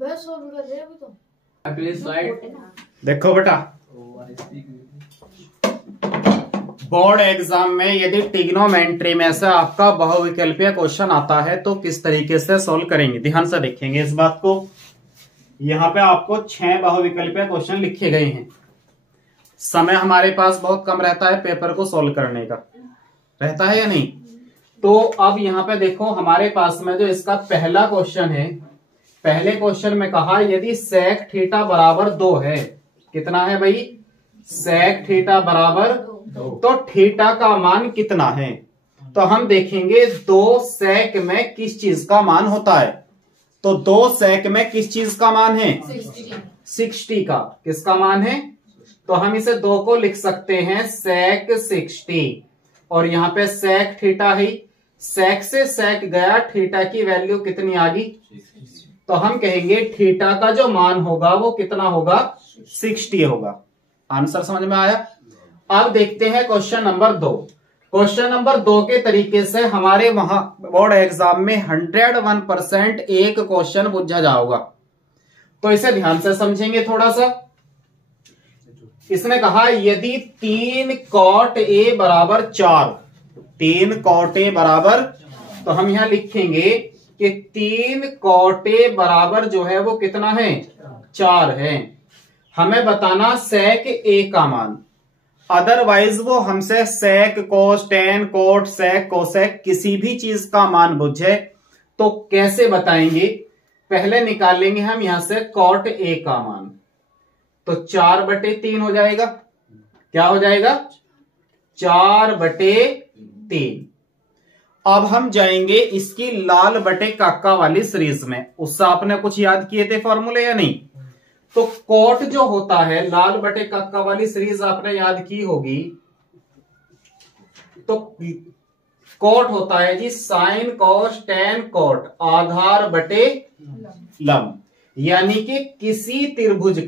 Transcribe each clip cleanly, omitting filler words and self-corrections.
बस सोल्व कर रहे हैं अभी तो। अगली स्लाइड देखो बेटा, बोर्ड एग्जाम में यदि ट्रिग्नोमेट्री में से आपका बहुविकल्पीय क्वेश्चन आता है तो किस तरीके से सोल्व करेंगे, ध्यान से देखेंगे इस बात को। यहाँ पे आपको 6 बहुविकल्पीय क्वेश्चन लिखे गए हैं। समय हमारे पास बहुत कम रहता है पेपर को सोल्व करने का, रहता है या नहीं? तो अब यहाँ पे देखो हमारे पास में जो इसका पहला क्वेश्चन है, पहले क्वेश्चन में कहा यदि सेक थीटा बराबर 2 है, कितना है भाई? सेक थीटा बराबर 2, तो थीटा का मान कितना है? तो हम देखेंगे 2 सेक में किस चीज का मान होता है। तो 2 सेक में किस चीज का मान है? 60 का। किसका मान है? तो हम इसे 2 को लिख सकते हैं सेक 60, और यहाँ पे सेक थीटा है, सेक से सेक गया, थीटा की वैल्यू कितनी आ गई? तो हम कहेंगे थीटा का जो मान होगा वो कितना होगा? 60 होगा। आंसर समझ में आया? अब देखते हैं क्वेश्चन नंबर 2। क्वेश्चन नंबर 2 के तरीके से हमारे वहां बोर्ड एग्जाम में 101% एक क्वेश्चन पूछा जाएगा, तो इसे ध्यान से समझेंगे थोड़ा सा। इसने कहा यदि 3 cot A बराबर 4, 3 cot A बराबर, तो हम यहां लिखेंगे कि 3 cot A बराबर जो है वो कितना है? 4 है। हमें बताना सेक A का मान, अदरवाइज वो हमसे sec cos tan cot sec cosec किसी भी चीज का मान पूछे तो कैसे बताएंगे? पहले निकालेंगे हम यहां से cot A का मान, तो 4/3 हो जाएगा। क्या हो जाएगा? 4/3। अब हम जाएंगे इसकी लाल बटे काका वाली सीरीज में। उससे आपने कुछ याद किए थे फॉर्मूले या नहीं? तो कोट जो होता है, लाल बटे काका वाली सीरीज आपने याद की होगी। तो कोट होता है जी साइन कोस टेन कोट आधार बटे लंब, यानी कि किसी त्रिभुज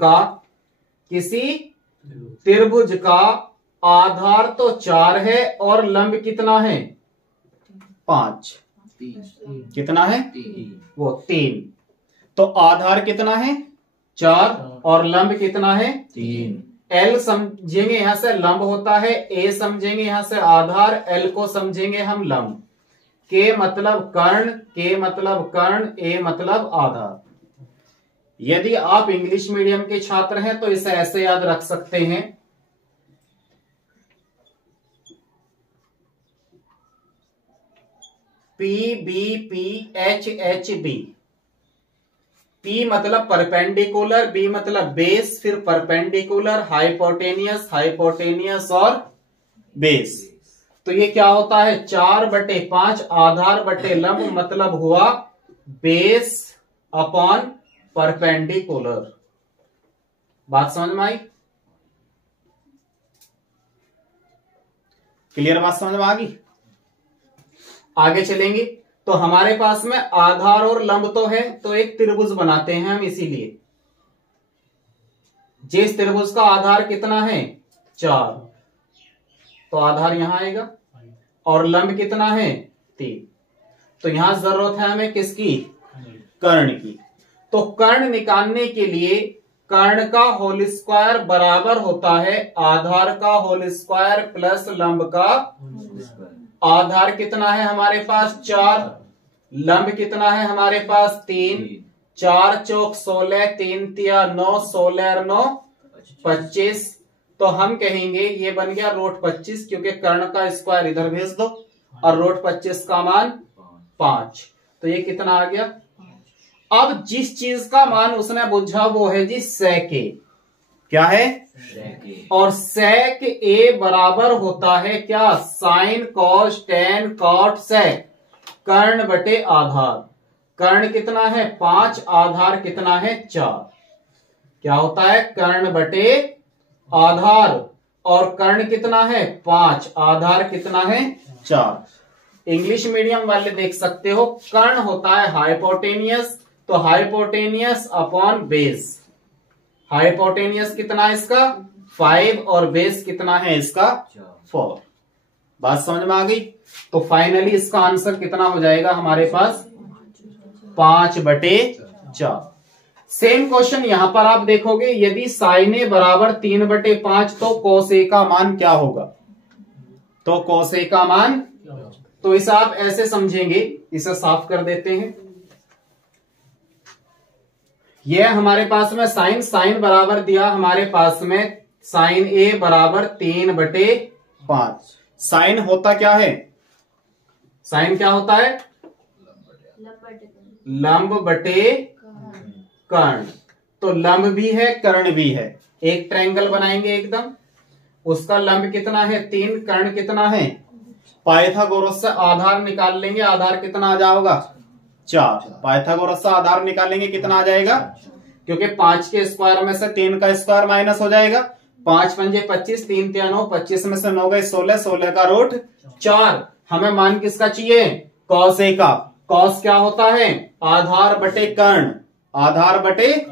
का आधार तो 4 है और लंब कितना है? 5। कितना है? वो 3। तो आधार कितना है? 4 और लंब कितना है? 3। L समझेंगे यहां से लंब होता है, A समझेंगे यहां से आधार, L को समझेंगे हम लंब। K मतलब कर्ण, K मतलब कर्ण, A मतलब आधार। यदि आप इंग्लिश मीडियम के छात्र हैं तो इसे ऐसे याद रख सकते हैं, PBPHHB। P मतलब परपेंडिकुलर, B मतलब बेस, फिर परपेंडिकुलर, हाइपोटेनियस और बेस। तो ये क्या होता है? 4/5 आधार बटे लंब, मतलब हुआ बेस अपॉन परपेंडिकुलर। बात समझ में आई? क्लियर बात समझ में आ गई? आगे चलेंगे तो हमारे पास में आधार और लंब तो है, तो एक त्रिभुज बनाते हैं हम। इसीलिए जिस त्रिभुज का आधार कितना है? 4, तो आधार यहां आएगा, और लंब कितना है? 3। तो यहां जरूरत है हमें किसकी? कर्ण की। तो कर्ण निकालने के लिए कर्ण का होल स्क्वायर बराबर होता है आधार का होल स्क्वायर प्लस लंब का। आधार कितना है हमारे पास? 4। लंब कितना है हमारे पास? 3। 4 चौक 16, 3 तिया 9, 16 और 9 25। तो हम कहेंगे ये बन गया √25, क्योंकि कर्ण का स्क्वायर इधर भेज दो, और √25 का मान 5। तो ये कितना आ गया? अब जिस चीज का मान उसने बुझा वो है जी सेक A। क्या है? और सेक A बराबर होता है क्या? Sine cos tan cot sec, कर्ण बटे आधार। कर्ण कितना है? 5, आधार कितना है? 4। क्या होता है? कर्ण बटे आधार, और कर्ण कितना है? 5, आधार कितना है? 4। इंग्लिश मीडियम वाले देख सकते हो, कर्ण होता है हाइपोटेनियस, तो हाइपोटेनियस अपॉन बेस। हाइपोटेनियस कितना है इसका? 5, और बेस कितना है इसका? 4। बात समझ में आ गई? तो फाइनली इसका आंसर कितना हो जाएगा हमारे पास? 5/4। सेम क्वेश्चन यहां पर आप देखोगे, यदि साइन ए बराबर 3/5 तो cos a का मान क्या होगा? तो cos a का मान, तो इसे आप ऐसे समझेंगे, इसे साफ कर देते हैं। यह हमारे पास में साइन बराबर दिया हमारे पास में साइन ए बराबर 3/5। साइन होता क्या है? साइन क्या होता है? लंब बटे कर्ण। तो लंब भी है कर्ण भी है। एक ट्रायंगल बनाएंगे एकदम, उसका लंब कितना है 3, कर्ण कितना है? पाइथागोरस से आधार निकाल लेंगे, आधार कितना आ जाएगा 4। पाइथागोरस से आधार निकालेंगे कितना आ जाएगा, क्योंकि 5 के स्क्वायर में से 3 का स्क्वायर माइनस हो जाएगा। 5 पंजे 25, 3 3 9, 25 में से 9 गए 16, 16 का रूट 4। हमें मान किसका चाहिए? cos a का। cos क्या होता है? आधार बटे कर्ण। आधार बटे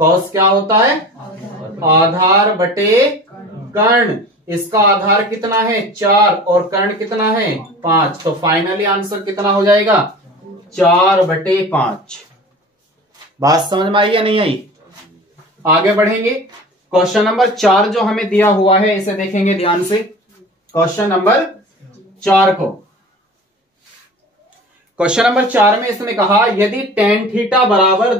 cos क्या होता है? आधार बटे कर्ण। इसका आधार कितना है 4 और कर्ण कितना है 5। तो फाइनली आंसर कितना हो जाएगा 4/5। बात समझ में आई या नहीं आई? आगे बढ़ेंगे। क्वेश्चन नंबर 4 जो हमें दिया हुआ है इसे देखेंगे ध्यान से। क्वेश्चन नंबर 4 को, क्वेश्चन नंबर 4 में इसने कहा यदि tan थीटा बराबर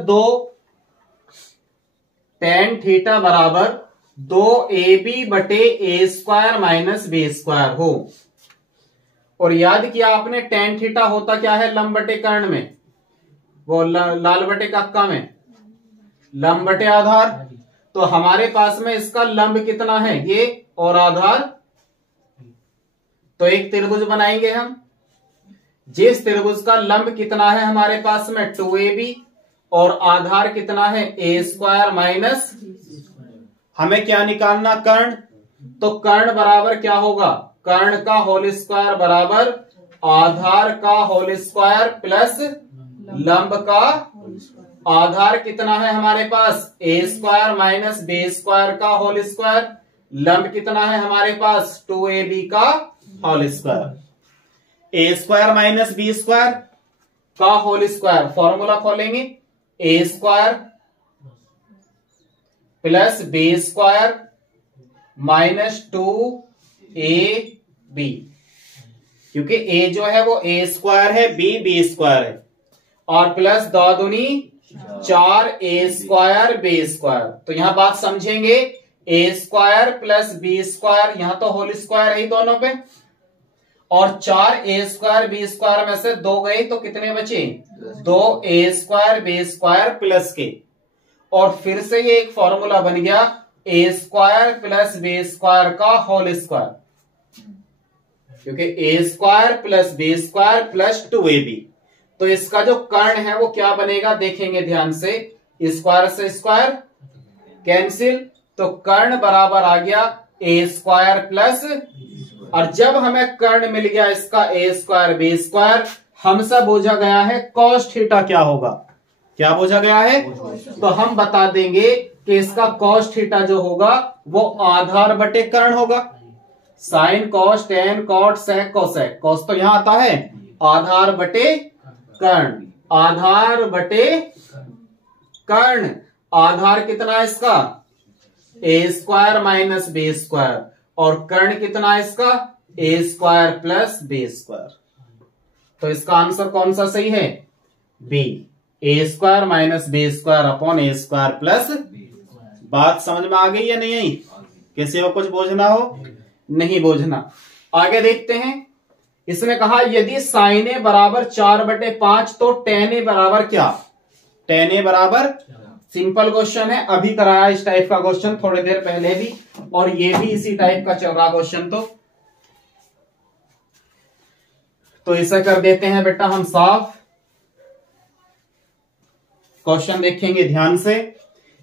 2ab/a² माइनस b² हो। और याद किया आपने tan थीटा होता क्या है लंब बटे कर्ण में, वो लाल बटे कक्का में लंब बटे आधार। तो हमारे पास में इसका लंब कितना है ये और आधार, तो एक त्रिभुज बनाएंगे हम। जिस त्रिभुज का लंब कितना है हमारे पास में 2ab और आधार कितना है a² माइनस, हमें क्या निकालना कर्ण। तो कर्ण बराबर क्या होगा, कर्ण का होल स्क्वायर बराबर आधार का होल स्क्वायर प्लस लंब का। आधार कितना है हमारे पास a² माइनस b² का होल स्क्वायर। लंब कितना है हमारे पास 2ab का whole square. a² minus b² का होल स्क्वायर, फॉर्मूला खोलेंगे a² plus b² minus 2ab, क्योंकि a जो है वो a² है, b² है, और प्लस 2 दूनी 4 a² b²। तो यहां बात समझेंगे a² प्लस b², यहां तो होल स्क्वायर है ही दोनों पे, और 4 a² b² में से 2 गए तो कितने बचे 2 a² b² प्लस के। और फिर से ये एक फॉर्मूला बन गया a² प्लस b² का होल स्क्वायर, क्योंकि a² plus b² plus 2ab। तो इसका जो कर्ण है वो क्या बनेगा देखेंगे ध्यान से, स्क्वायर से स्क्वायर कैंसिल, तो कर्ण बराबर आ गया a² प्लस, और जब हमें कर्ण मिल गया इसका a² b², हमसे पूछा गया है cos थीटा क्या होगा। क्या पूछा गया है? तो हम बता देंगे कि इसका cos थीटा जो होगा वो आधार बटे कर्ण होगा। Sine cos tan cot sec cosec, cos तो यहां आता है आधार बटे कर्ण। आधार बटे कर्ण, आधार कितना है इसका a² माइनस b², और कर्ण कितना है इसका a² प्लस b²। तो इसका आंसर कौन सा सही है B, a² minus b² upon a² plus. बात समझ में आ गई या नहीं आई? किसी को कुछ बोझना हो? नहीं बोझना। आगे देखते हैं। इसने कहा यदि साइन ए बराबर 4/5 तो tan ए बराबर क्या। tan ए बराबर, सिंपल क्वेश्चन है, अभी कराया इस टाइप का क्वेश्चन थोड़ी देर पहले भी, और ये भी इसी टाइप का चल रहा क्वेश्चन। तो इसे कर देते हैं बेटा हम साफ। क्वेश्चन देखेंगे ध्यान से।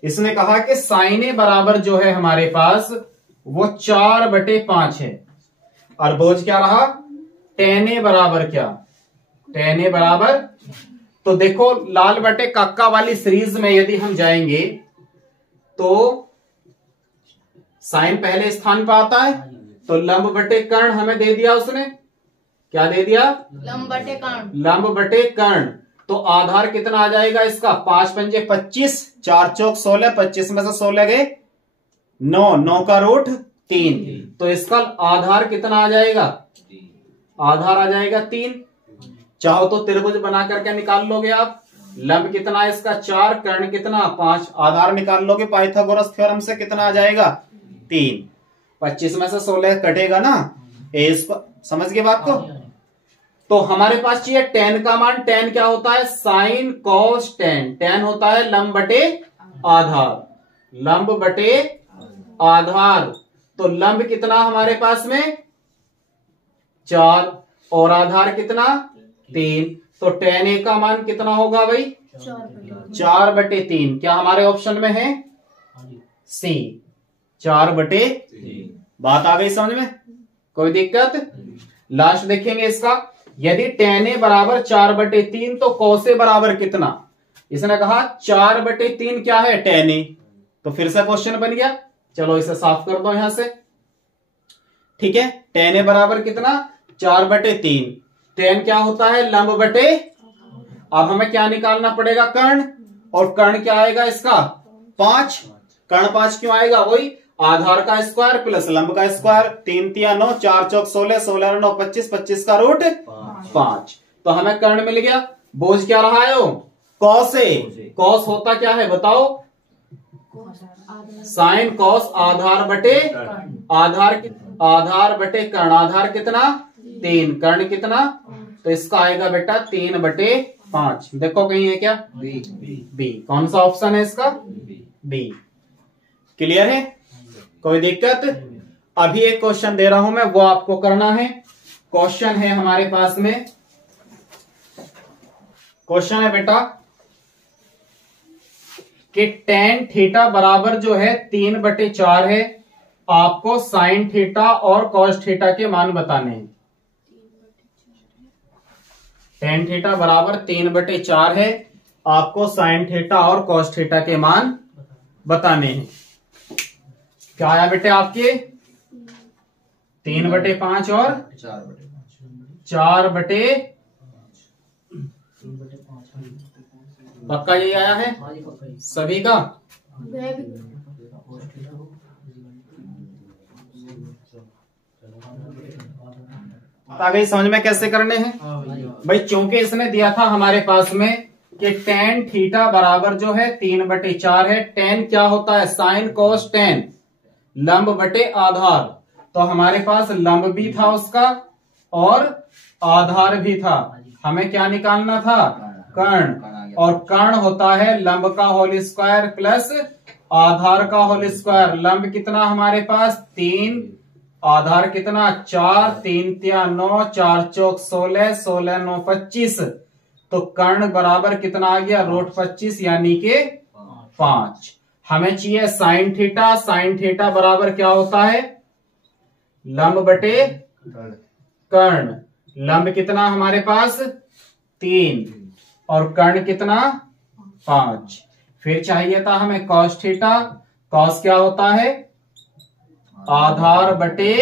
इसने कहा कि साइन ए बराबर जो है हमारे पास वो 4/5 है, और बोझ क्या रहा tan ए बराबर क्या, tan ए बराबर, तो देखो लाल बटे कक्का वाली सीरीज में यदि हम जाएंगे तो साइन पहले स्थान पर आता है, तो लंब बटे कर्ण हमें दे दिया उसने, क्या दे दिया लंब बटे कर्ण। लंब बटे कर्ण, तो आधार कितना आ जाएगा इसका, 5 पंजे 25, 4 चौक 16, 25 में से 16 गए 9, 9 का रूट 3, तो इसका आधार कितना आ जाएगा, आधार आ जाएगा 3। चाहो तो त्रिभुज बना करके निकाल लोगे आप। लंब कितना है इसका 4, कर्ण कितना 5, आधार निकाल लोगे पाइथागोरस थ्योरम से, कितना आ जाएगा 3। 25 में से 16 कटेगा ना, समझ गए बात को। तो हमारे पास चाहिए tan का मान। tan क्या होता है, साइन कॉस tan। tan होता है लंब बटे आधार, लंब बटे आधार। तो लंब कितना हमारे पास में 4 और आधार कितना 3, तो tan a का मान कितना होगा भाई 4/3। क्या हमारे ऑप्शन में है सी, 4/3। बात आ गई समझ में, कोई दिक्कत। लास्ट देखेंगे इसका, यदि tan a बराबर 4/3 तो cos a बराबर कितना। इसने कहा 4/3 क्या है tan a, तो फिर से क्वेश्चन बन गया। चलो इसे साफ कर दो यहां से, ठीक है। tan a बराबर कितना 4/3। tan क्या होता है लंब बटे, अब हमें क्या निकालना पड़ेगा कर्ण, और कर्ण क्या आएगा इसका 5। कर्ण 5 क्यों आएगा, वही आधार का स्क्वायर प्लस लंब का स्क्वायर। 3 3 9, 4 चौक 16, 16 9 25, 25 का रूट 5। तो हमें कर्ण मिल गया। बोझ क्या रहा है वो कॉस ए। कॉस होता क्या है बताओ, साइन कॉस आधार बटे आधार, आधार बटे कर्ण। आधार कितना 3, कर्ण कितना, तो इसका आएगा बेटा 3/5। देखो कहीं है क्या, बी। कौन सा ऑप्शन है इसका, बी। क्लियर है, कोई दिक्कत। अभी एक क्वेश्चन दे रहा हूं मैं, वो आपको करना है। क्वेश्चन है हमारे पास में, क्वेश्चन है बेटा कि tan थीटा बराबर जो है 3/4 है। आपको साइन थीटा और कॉस थीटा के मान बताने हैं। tan थीटा बराबर 3/4 है, आपको साइन थीटा और कॉस थीटा के मान बताने हैं। क्या आया बेटे आपके 3/5 और 4/5। पक्का यही आया है सभी का। आ गई समझ में कैसे करने हैं भाई। चूंकि इसने दिया था हमारे पास में कि tan थीटा बराबर जो है 3/4 है। tan क्या होता है साइन कोस tan, लंब बटे आधार। तो हमारे पास लंब भी था उसका और आधार भी था। हमें क्या निकालना था कर्ण, और कर्ण होता है लंब का होल स्क्वायर प्लस आधार का होल स्क्वायर। लंब कितना हमारे पास 3, आधार कितना 4, 3 3 9, 4 चौक 16, 16 9 25। तो कर्ण बराबर कितना आ गया √25 यानी के 5। हमें चाहिए साइन थीटा। साइन थीटा बराबर क्या होता है लंब बटे कर्ण। लंब कितना हमारे पास 3 और कर्ण कितना 5। फिर चाहिए था हमें कॉस थीटा। कॉस क्या होता है आधार बटे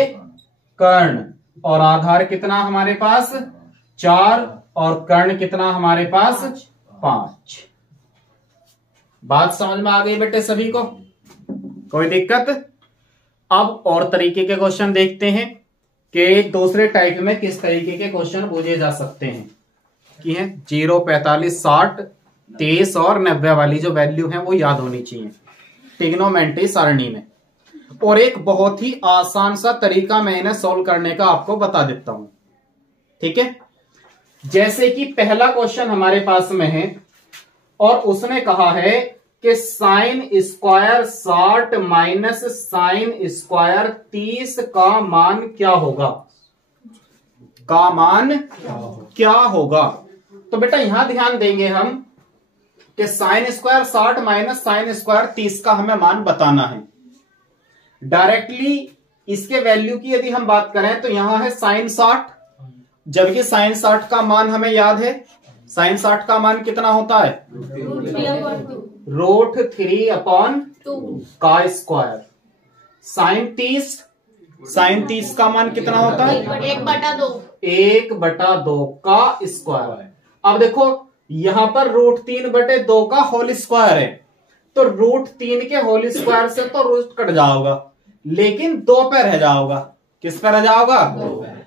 कर्ण, और आधार कितना हमारे पास 4 और कर्ण कितना हमारे पास 5। बात समझ में आ गई बेटे सभी को, कोई दिक्कत। अब और तरीके के क्वेश्चन देखते हैं कि दूसरे टाइप में किस तरीके के क्वेश्चन पूछे जा सकते हैं। कि है 0, 45, 60, 23 और 90 वाली जो वैल्यू है वो याद होनी चाहिए ट्रिग्नोमेट्री सारणी में। और एक बहुत ही आसान सा तरीका मैं इन्हें सॉल्व करने का आपको बता देता हूं, ठीक है। जैसे कि पहला क्वेश्चन हमारे पास में है और उसने कहा है कि sine square 60 minus sine square 30 का मान क्या होगा, का मान क्या होगा। तो बेटा यहां ध्यान देंगे हम कि sine square 60 minus sine square 30 का हमें मान बताना है। डायरेक्टली इसके वैल्यू की यदि हम बात करें तो यहां है साइन 60, जबकि साइन 60 का मान हमें याद है। साइन 60 का मान कितना होता है √3/2 का स्क्वायर। साइन 30 का मान कितना होता है 1/2 1/2 का स्क्वायर। अब देखो यहां पर √3/2 का होल स्क्वायर है, तो √3 के होल स्क्वायर से तो रूट कट जाओगा, लेकिन 2 पे रह जाओगा। किस पे रह जाओगा?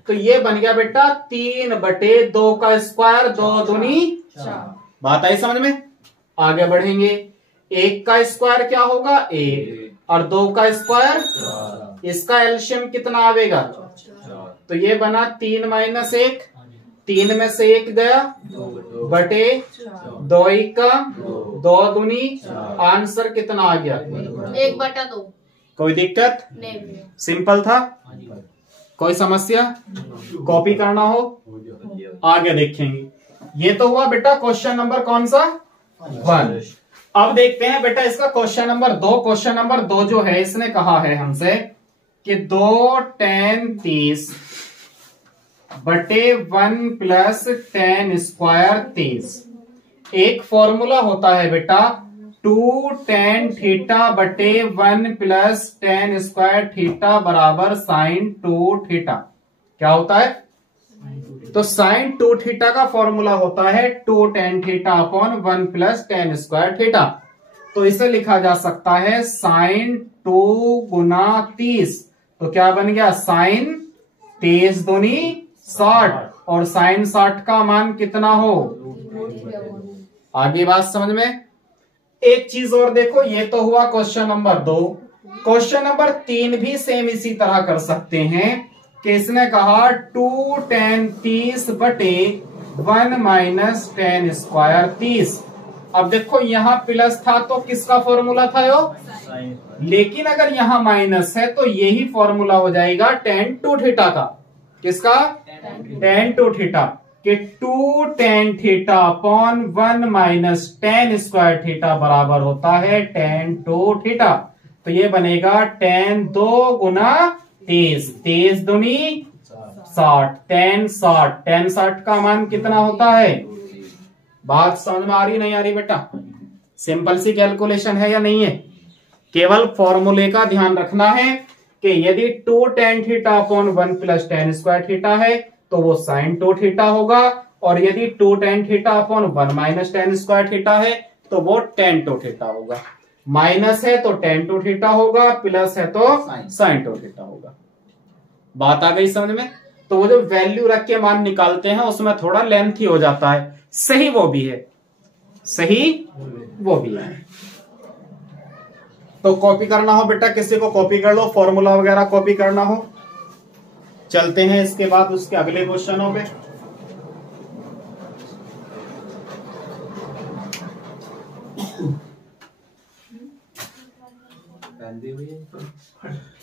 तो ये बन गया बेटा 3/2 का स्क्वायर, 2 दूनी 4। बात आई समझ में? आगे बढ़ेंगे। 1 का स्क्वायर क्या होगा? 1, और 2 का स्क्वायर, इसका एलसीएम कितना आवेगा? तो ये बना 3 - 1, 3 में से 1 गया बटे 2 का 2 दूनी, आंसर कितना आ गया? 1/2। कोई दिक्कत नहीं, सिंपल था। कोई समस्या? कॉपी करना हो आगे देखेंगे। ये तो हुआ बेटा क्वेश्चन नंबर कौन सा? 1। अब देखते हैं बेटा इसका क्वेश्चन नंबर 2। क्वेश्चन नंबर 2 जो है, इसने कहा है हमसे कि 2 tan 30 बटे 1 + tan स्क्वायर 30। एक फॉर्मूला होता है बेटा 2 tan थीटा बटे 1 + tan स्क्वायर थीटा बराबर sin 2 थीटा। क्या होता है? तो sin 2 थीटा का फॉर्मूला होता है 2 tan theta upon 1 + tan square theta. तो इसे लिखा जा सकता है sin 2 गुना 30। तो क्या बन गया? sin 30 दूनी 60, और sin 60 का मान कितना हो? आगे बात समझ में? एक चीज और देखो, ये तो हुआ क्वेश्चन नंबर 2। क्वेश्चन नंबर 3 भी सेम इसी तरह कर सकते हैं कि इसने कहा 2 tan 30 बटे 1 - tan स्क्वायर 30। अब देखो यहां प्लस था तो किसका फॉर्मूला था यो? लेकिन अगर यहां माइनस है तो यही फॉर्मूला हो जाएगा tan 2 थीटा का। किसका? tan 2 थीटा कि 2 tan theta upon 1 - tan square theta बराबर होता है tan 2 थीटा। तो ये बनेगा tan 2 गुना 30, 30 दूनी 60, tan 60। tan 60 का मान कितना होता है? बात समझ में आ रही नहीं आ रही बेटा? सिंपल सी कैलकुलेशन है या नहीं है? केवल फॉर्मूले का ध्यान रखना है कि यदि 2 tan theta upon 1 + tan square theta है तो वो sin 2 थीटा होगा, और यदि 2 tan theta upon 1 - tan square theta है तो वो tan 2 थीटा होगा। माइनस है तो tan 2 थीटा होगा, प्लस है तो sin 2 थीटा होगा। बात आ गई समझ में? तो वो जो वैल्यू रख के मान निकालते हैं उसमें थोड़ा लेंथी हो जाता है। सही वो भी है, सही वो भी है। तो कॉपी करना हो बेटा, किसी को कॉपी कर लो, फॉर्मूला वगैरह कॉपी करना हो। चलते हैं इसके बाद उसके अगले क्वेश्चनों पे।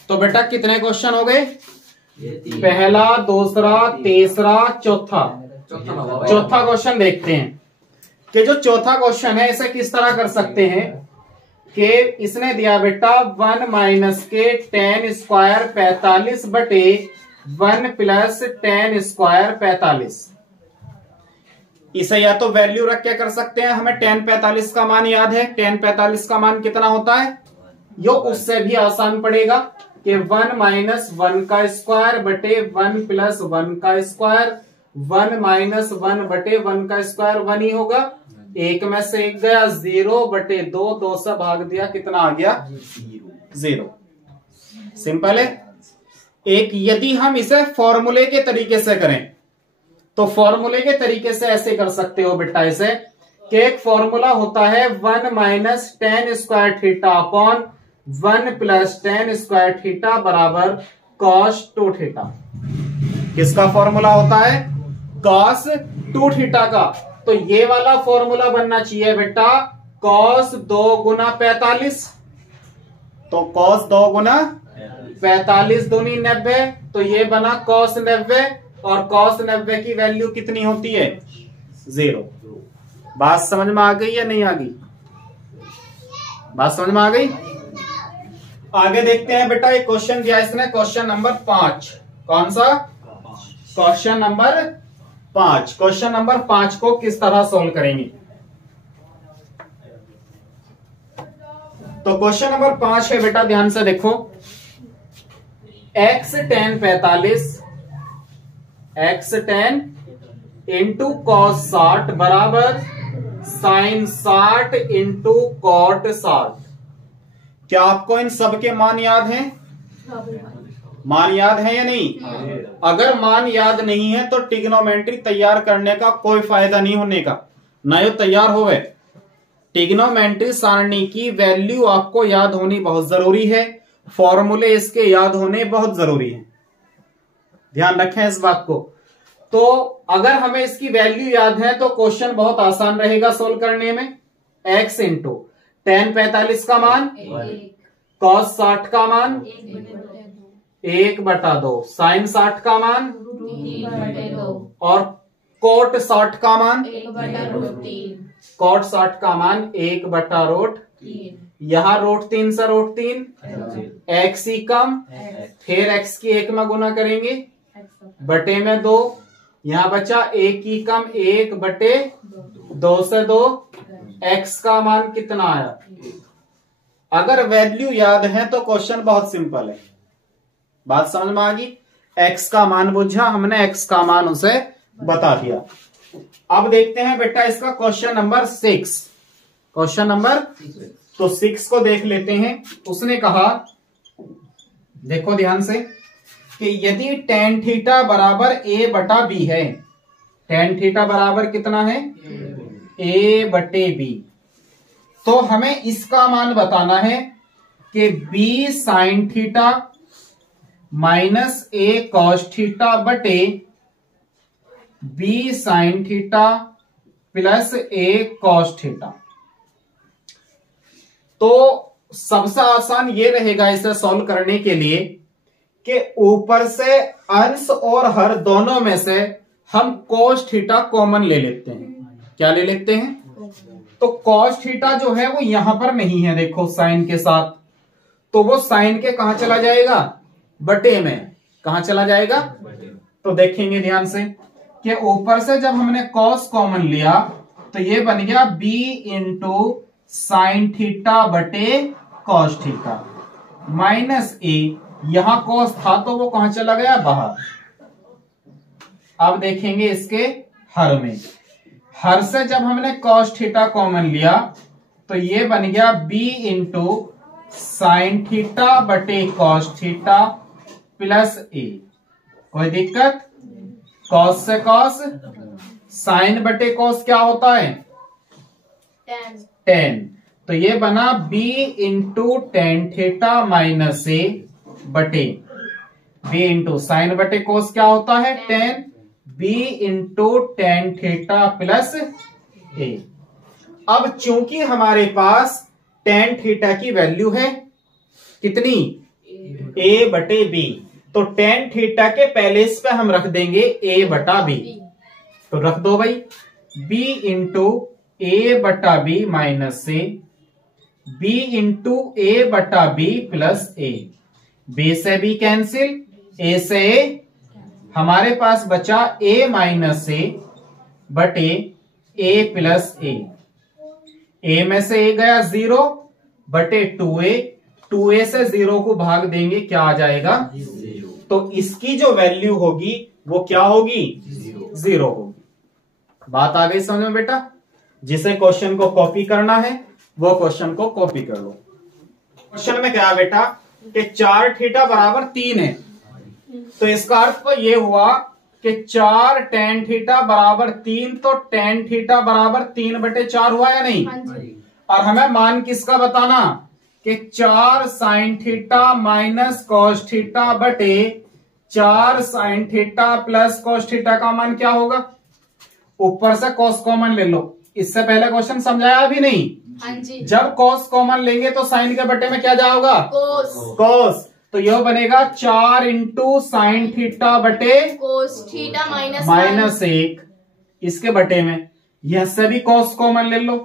तो बेटा कितने क्वेश्चन हो गए? पहला, दूसरा, तीसरा, चौथा। चौथा क्वेश्चन देखते हैं कि जो चौथा क्वेश्चन है इसे किस तरह कर सकते हैं कि इसने दिया बेटा 1 - के tan स्क्वायर 45 बटे 1 + tan स्क्वायर 45। इसे या तो वैल्यू रख के कर सकते हैं, हमें tan 45 का मान याद है। tan 45 का मान कितना होता है? यो उससे भी आसान पड़ेगा कि 1 - 1 का स्क्वायर बटे 1 + 1 का स्क्वायर, 1 - 1 बटे 1 का स्क्वायर 1 ही होगा। 1 में से 1 गया 0 बटे 2, 2 से भाग दिया, कितना आ गया? 0। सिंपल है। एक यदि हम इसे फॉर्मूले के तरीके से करें तो फॉर्मूले के तरीके से ऐसे कर सकते हो बेटा इसे कि एक फॉर्मूला होता है 1 - tan square theta upon 1 + tan square theta बराबर cos 2 थीटा। किसका फॉर्मूला होता है? cos 2 थीटा का। तो ये वाला फॉर्मूला बनना चाहिए बेटा cos 2 गुना 45। तो cos 2 गुना 45 दूनी 90, तो ये बना cos 90, और cos 90 की वैल्यू कितनी होती है? 0। बात समझ में आ गई या नहीं आ गई? बात समझ में आ गई? आगे देखते हैं बेटा, एक क्वेश्चन दिया इसने, क्वेश्चन नंबर 5। कौन सा? Question number 5। क्वेश्चन नंबर 5 को किस तरह सोल्व करेंगे? तो क्वेश्चन नंबर 5 है बेटा, ध्यान से देखो। x tan 45 x tan into cos 60 बराबर साइन 60 इंटू कॉट 60। क्या आपको इन सब के मान याद हैं? मान याद है या नहीं? अगर मान याद नहीं है तो ट्रिग्नोमेट्री तैयार करने का कोई फायदा नहीं होने का, ना यो तैयार होवे। ट्रिग्नोमेट्री सारणी की वैल्यू आपको याद होनी बहुत जरूरी है, फॉर्मूले इसके याद होने बहुत जरूरी है, ध्यान रखें इस बात को। तो अगर हमें इसकी वैल्यू याद है तो क्वेश्चन बहुत आसान रहेगा सोल्व करने में। x इंटू tan 45 का मान, cos 60 का मान 1/2, sin 60 का मान और cot 60 का मान 1/√3, cot 60 का मान 1/√3। यहाँ √3 से √3, x ही कम, फिर x की 1 में गुना करेंगे, बटे में 2, यहाँ बचा 1 की कम 1/2 से 2, x का मान कितना आया? अगर वैल्यू याद है तो क्वेश्चन बहुत सिंपल है, बात समझ में आ गई। x का मान बुझा हमने, x का मान उसे बता दिया। अब देखते हैं बेटा इसका क्वेश्चन नंबर 6। क्वेश्चन नंबर तो 6 को देख लेते हैं। उसने कहा, देखो ध्यान से, कि यदि tan थीटा बराबर a/b है, tan थीटा बराबर कितना है? a/b, तो हमें इसका मान बताना है कि b sin theta minus a cos theta बटे b sin theta plus a cos theta. तो सबसे आसान ये रहेगा इसे सॉल्व करने के लिए कि ऊपर से अंश और हर दोनों में से हम cos थीटा कॉमन ले लेते हैं। क्या ले लेते हैं? तो cos थीटा जो है वो यहां पर नहीं है, देखो साइन के साथ, तो वो साइन के कहां चला जाएगा? बटे में। कहां चला जाएगा? तो देखेंगे ध्यान से कि ऊपर से जब हमने cos कॉमन लिया तो ये बन गया b इंटू साइन थीटा बटे cos थीटा माइनस a, यहां cos था तो वो कहां चला गया? बाहर। अब देखेंगे इसके हर में, हर से जब हमने cos थीटा कॉमन लिया तो ये बन गया b इंटू साइन थीटा बटे cos थीटा प्लस a। कोई दिक्कत? cos से cos, साइन बटे cos क्या होता है? tan। तो ये बना b into tan theta minus a बटे b इंटू साइन बटे cos क्या होता है? tan। b into tan theta plus a। अब चूंकि हमारे पास tan थीटा की वैल्यू है कितनी? a/b, तो tan थीटा के पहले इस पे हम रख देंगे a/b। तो रख दो भाई, b into a/b minus a, b into a/b plus a। b से b कैंसिल, a से a, हमारे पास बचा a माइनस a बटे a प्लस a। a में से a गया 0 बटे 2a, 2a से 0 को भाग देंगे, क्या आ जाएगा? तो इसकी जो वैल्यू होगी वो क्या होगी? 0 होगी। बात आ गई समझ में बेटा? जिसे क्वेश्चन को कॉपी करना है वो क्वेश्चन को कॉपी कर लो। क्वेश्चन में क्या है बेटा कि 4 थीटा बराबर 3 है, तो इसका अर्थ तो ये हुआ कि 4 tan थीटा बराबर 3, तो tan थीटा बराबर 3/4 हुआ या नहीं? और हमें मान किसका बताना कि 4 sin theta minus cos theta बटे 4 sin theta plus cos theta का मान क्या होगा? ऊपर से cos कॉमन ले लो। इससे पहले क्वेश्चन समझाया भी नहीं? हाँ जी। जब cos कॉमन लेंगे तो sin के बटे में क्या जाओगा? cos। तो यह बनेगा 4 इंटू साइन थीटा बटे cos थीटा माइनस 1, इसके बटे में यह से भी cos कॉमन ले लो,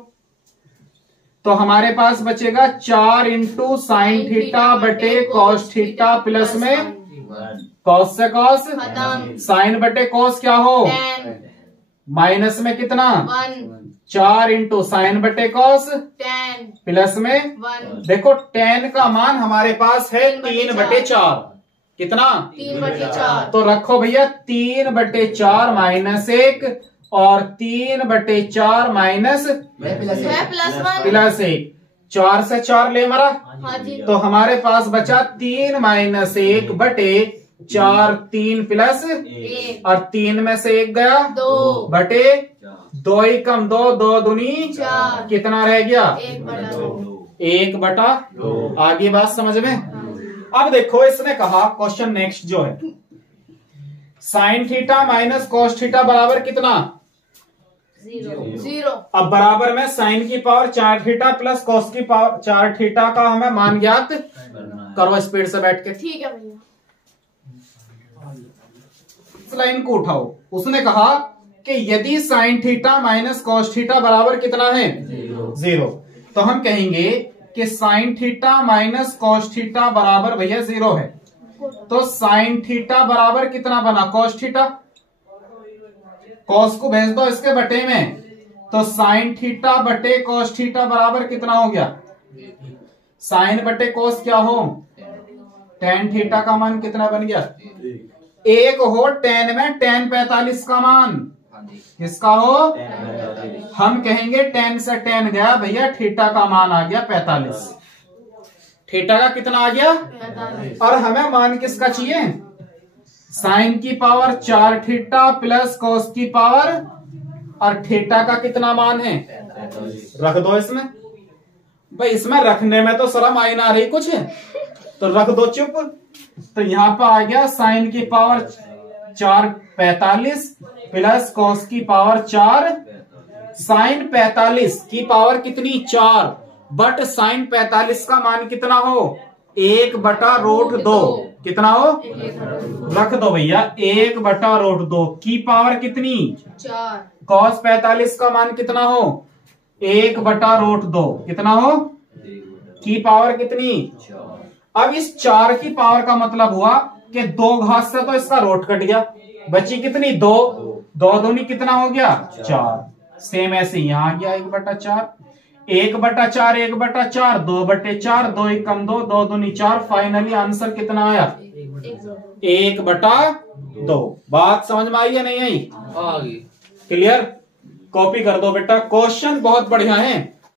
तो हमारे पास बचेगा 4 इंटू साइन थीटा बटे cos थीटा प्लस में cos से cos, साइन बटे cos क्या हो? माइनस में कितना? 4 इंटू साइन बटे cos प्लस में 1। देखो tan का मान हमारे पास है 3/4। कितना? 3/4। तो रखो भैया 3/4 माइनस 1 और 3/4 माइनस प्लस 1, 4 से 4 ले मरा। हाँ जी। तो हमारे पास बचा 3 - 1/4, 3 प्लस 1 और 3 में से 1 गया 2 बटे 2 ही कम 2, 2 दूनी 4, कितना रह गया 1/2। 1/2। आगे बात समझ में। अब देखो इसने कहा क्वेश्चन नेक्स्ट जो है sine theta minus cos theta बराबर कितना 0। अब बराबर में साइन की पावर 4 थीटा प्लस कॉस की पावर 4 थीटा का हमें मान ज्ञात करो स्पीड से बैठ के। ठीक है भैया। इस लाइन को उठाओ। उसने कहा कि यदि sine theta minus cos theta बराबर कितना है 0, तो हम कहेंगे कि sine theta minus cos theta बराबर भैया 0 है। तो साइन थीटा बराबर कितना बना कॉस थीटा, कॉस को भेज दो इसके बटे में, तो साइन थीटा बटे कॉस थीटा बराबर कितना हो गया, साइन बटे कॉस क्या हो, टेन थीटा का मान कितना बन गया 1 हो, टेन में टेन 45 का मान किसका हो, हम कहेंगे टेन से टेन गया भैया, थीटा का मान आ गया 45। थीटा का कितना आ गया 45। और हमें मान किसका चाहिए, साइन की पावर 4 थीटा प्लस कॉस की पावर, और थीटा का कितना मान है, रख दो इसमें। भाई इसमें रखने में तो शर्म आई ना रही कुछ, तो रख दो चुप। तो यहां पर आ गया साइन की पावर 4 45 प्लस कॉस की पावर 4, साइन 45 की पावर कितनी 4, बट साइन 45 का मान कितना हो 1/√2, कितना हो रख दो भैया 1/√2 की पावर कितनी 4, कॉस 45 का मान कितना हो 1/√2, कितना हो की पावर कितनी। अब इस 4 की पावर का मतलब हुआ कि 2 घात से तो इसका रोट कट गया, बची कितनी 2, 2 दूनी कितना हो गया 4। सेम ऐसे यहां आ गया 1/4, 1/4 1/4, 2/4, 2 1 कम 2, 2 दूनी 4। फाइनली आंसर कितना आया 1/2। बात समझ में आई या नहीं आई, क्लियर। कॉपी कर दो बेटा, क्वेश्चन बहुत बढ़िया है।